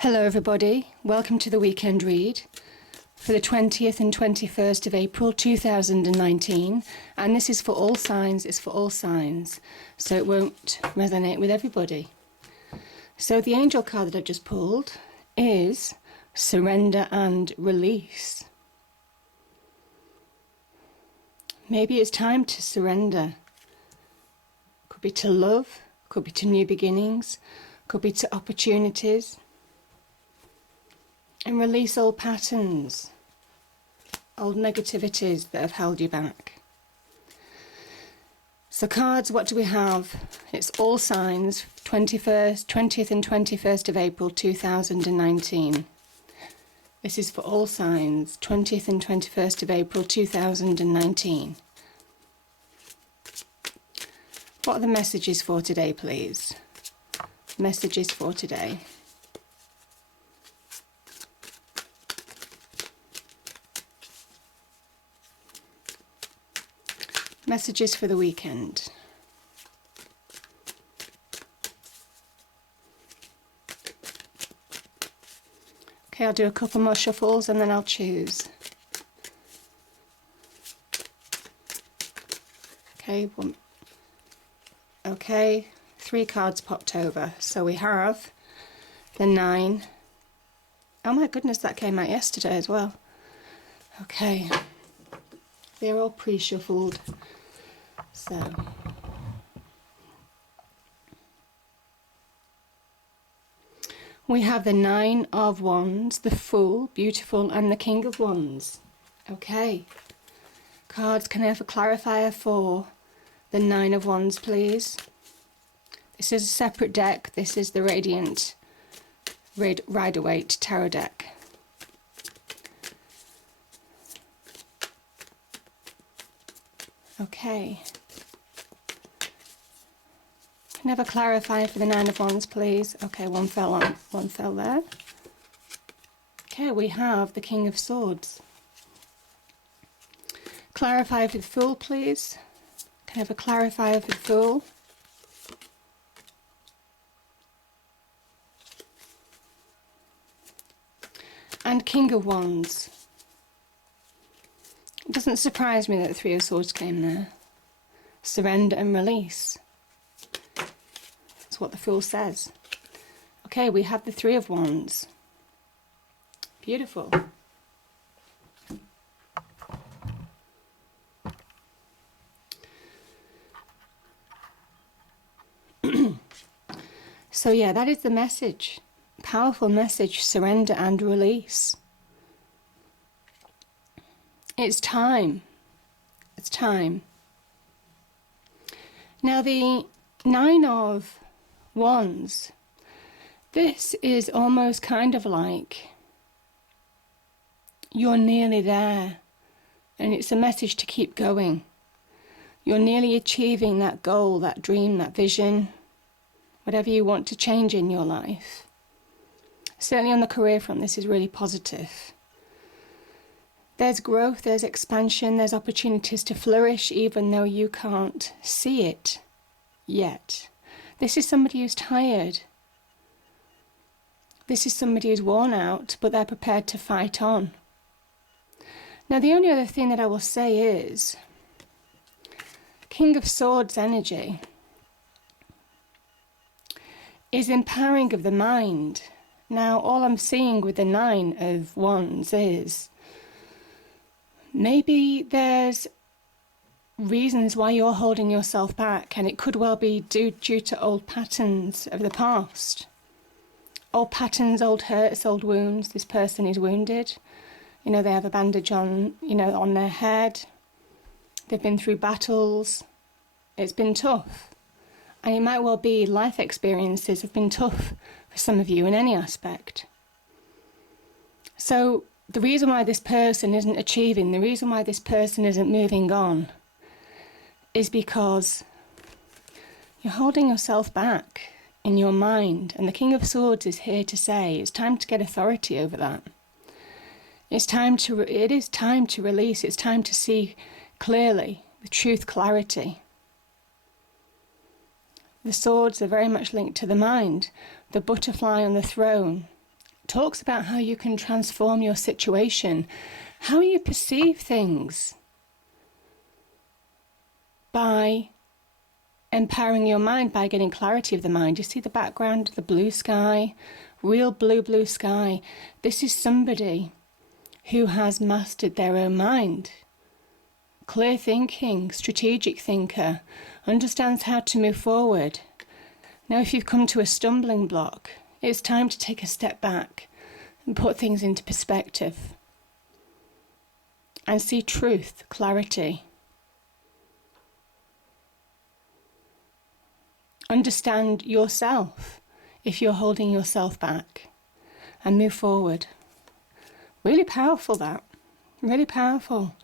Hello everybody, welcome to the weekend read for the 20th and 21st of April 2019, and this is for all signs, it's for all signs, so it won't resonate with everybody. So the angel card that I've just pulled is Surrender and Release. Maybe it's time to surrender. Could be to love, could be to new beginnings, could be to opportunities. And release old patterns, old negativities that have held you back. So cards, what do we have? It's all signs, 20th and 21st of April 2019. This is for all signs, 20th and 21st of April 2019. What are the messages for today, please? Messages for today. Messages for the weekend. Okay, I'll do a couple more shuffles and then I'll choose. Okay, okay, 3 cards popped over. So we have the 9. Oh my goodness, that came out yesterday as well. Okay, they're all pre-shuffled. So, we have the 9 of Wands, the Fool, beautiful, and the King of Wands. Okay. Cards, can I have a clarifier for the 9 of Wands, please? This is a separate deck. This is the Radiant Rider-Waite Tarot deck. Okay. Can I have a clarifier for the 9 of Wands, please? Okay, one fell there. Okay, we have the King of Swords. Clarifier for the Fool, please. Can I have a clarifier for the Fool? And King of Wands. It doesn't surprise me that the 3 of Swords came there. Surrender and release. That's what the Fool says. Okay, we have the 3 of Wands. Beautiful. So yeah, that is the message. Powerful message, surrender and release. It's time. It's time. Now the 9 of Wands, this is almost kind of like you're nearly there, and it's a message to keep going. You're nearly achieving that goal, that dream, that vision, whatever you want to change in your life. Certainly on the career front, this is really positive. There's growth, there's expansion, there's opportunities to flourish even though you can't see it yet. This is somebody who's tired. This is somebody who's worn out, but they're prepared to fight on. Now the only other thing that I will say is, King of Swords energy is empowering of the mind. Now all I'm seeing with the 9 of Wands is, maybe there's reasons why you're holding yourself back, and it could well be due to old patterns of the past. Old patterns, old hurts, old wounds. This person is wounded. You know, they have a bandage on, on their head. They've been through battles. It's been tough. And it might well be life experiences have been tough for some of you in any aspect. So the reason why this person isn't achieving, the reason why this person isn't moving on, is because you're holding yourself back in your mind. And the King of Swords is here to say it's time to get authority over that. It is time to release. It's time to see clearly, with truth, clarity. The swords are very much linked to the mind. The butterfly on the throne talks about how you can transform your situation, how you perceive things, by empowering your mind, by getting clarity of the mind. You see the background, the blue sky, real blue sky. This is somebody who has mastered their own mind. Clear thinking, strategic thinker, understands how to move forward. Now, if you've come to a stumbling block, it's time to take a step back and put things into perspective and see truth, clarity. Understand yourself if you're holding yourself back and move forward. Really powerful, that. Really powerful.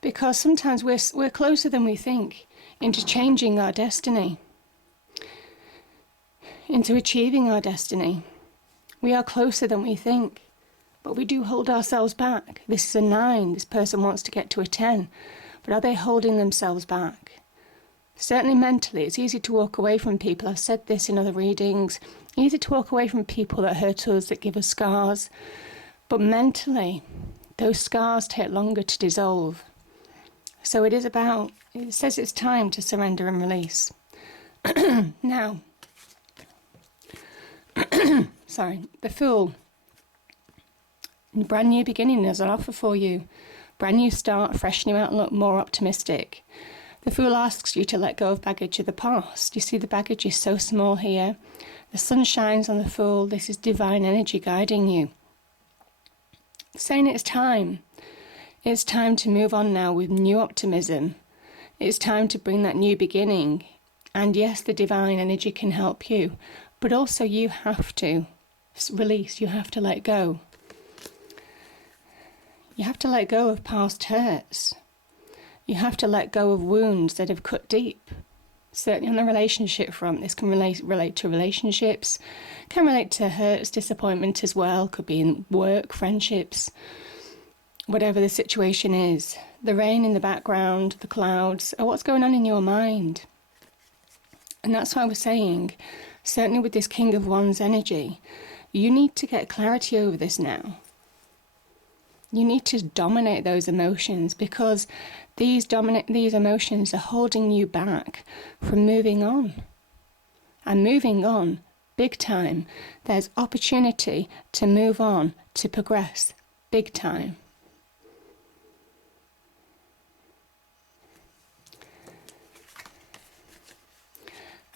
Because sometimes we're closer than we think into changing our destiny, into achieving our destiny. We are closer than we think, but we do hold ourselves back. This is a 9. This person wants to get to a 10. But are they holding themselves back? Certainly mentally, it's easy to walk away from people. I've said this in other readings. Easy to walk away from people that hurt us, that give us scars. But mentally, those scars take longer to dissolve. So it says it's time to surrender and release. Now, the Fool. Brand new beginning, there's an offer for you. Brand new start, fresh new outlook, more optimistic. The Fool asks you to let go of baggage of the past. You see the baggage is so small here. The sun shines on the Fool. This is divine energy guiding you. Saying it's time. It's time to move on now with new optimism. It's time to bring that new beginning. And yes, the divine energy can help you. But also you have to release. You have to let go. You have to let go of past hurts. You have to let go of wounds that have cut deep. Certainly on the relationship front, this can relate to relationships, can relate to hurts, disappointment as well, could be in work, friendships, whatever the situation is. The rain in the background, the clouds, are what's going on in your mind. And that's why we're saying, certainly with this King of Wands energy, you need to get clarity over this now. You need to dominate those emotions, because these emotions are holding you back from moving on. And moving on, big time. There's opportunity to move on, to progress, big time.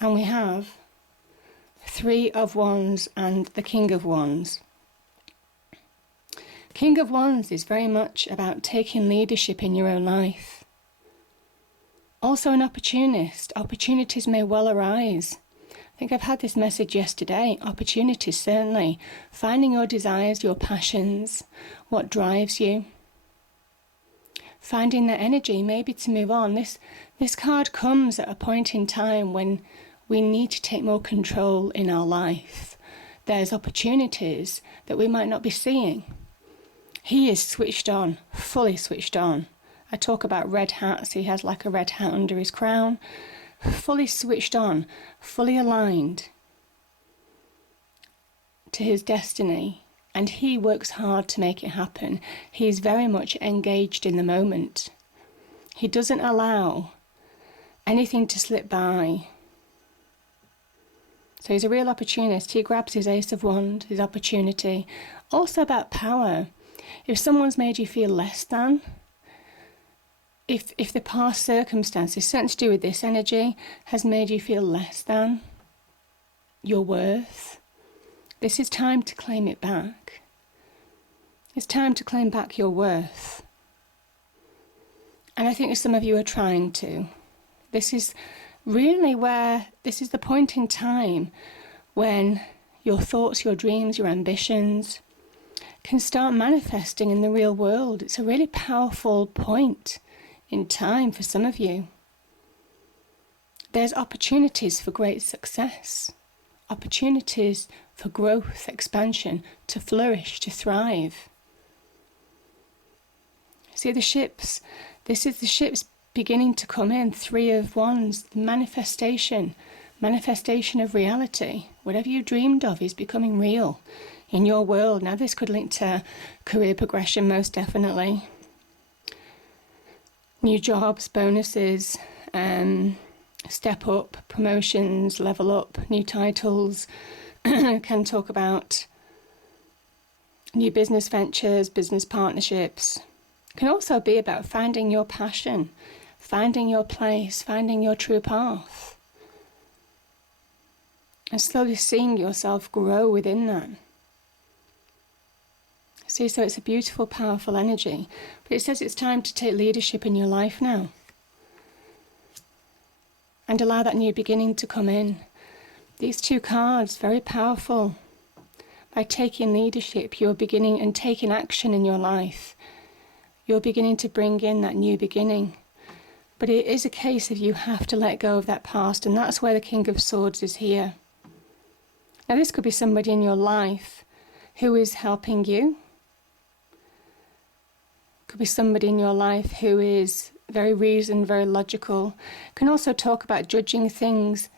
And we have 3 of Wands and the King of Wands. King of Wands is very much about taking leadership in your own life. Also an opportunist. Opportunities may well arise. I think I've had this message yesterday. Opportunities, certainly. Finding your desires, your passions, what drives you. Finding that energy, maybe to move on. This card comes at a point in time when we need to take more control in our life. There's opportunities that we might not be seeing. He is switched on, fully switched on. I talk about red hats. He has like a red hat under his crown. Fully switched on, fully aligned to his destiny. And he works hard to make it happen. He is very much engaged in the moment. He doesn't allow anything to slip by. So he's a real opportunist. He grabs his Ace of Wands, his opportunity. Also about power. If someone's made you feel less than, if the past circumstances, something to do with this energy, has made you feel less than your worth, this is time to claim it back. It's time to claim back your worth. And I think some of you are trying to. This is really this is the point in time when your thoughts, your dreams, your ambitions can start manifesting in the real world. It's a really powerful point in time for some of you. There's opportunities for great success, opportunities for growth, expansion, to flourish, to thrive. See the ships? This is the ships beginning to come in. 3 of Wands, the manifestation, Manifestation of reality. Whatever you dreamed of is becoming real in your world. Now this could link to career progression, most definitely. New jobs, bonuses, step up, promotions, level up, new titles. Can talk about new business ventures, business partnerships. Can also be about finding your passion, finding your place, finding your true path, and slowly seeing yourself grow within that. See, so it's a beautiful, powerful energy. But it says it's time to take leadership in your life now. And allow that new beginning to come in. These two cards, very powerful. By taking leadership, you're beginning and taking action in your life. You're beginning to bring in that new beginning. But it is a case of you have to let go of that past, and that's where the King of Swords is here. Now this could be somebody in your life who is helping you. Could be somebody in your life who is very reasoned, very logical. Can also talk about judging things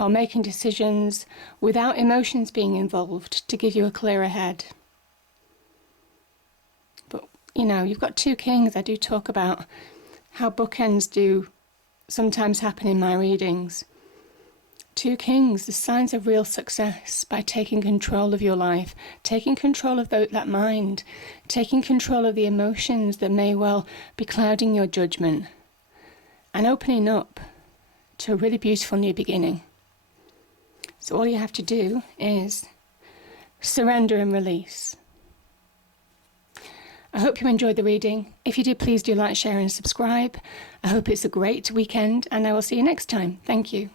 or making decisions without emotions being involved to give you a clearer head. But, you know, you've got two kings. I do talk about how bookends do sometimes happen in my readings. Two kings, the signs of real success by taking control of your life, taking control of that mind, taking control of the emotions that may well be clouding your judgment, and opening up to a really beautiful new beginning. So all you have to do is surrender and release. I hope you enjoyed the reading. If you did, please do like, share and subscribe. I hope it's a great weekend, and I will see you next time. Thank you.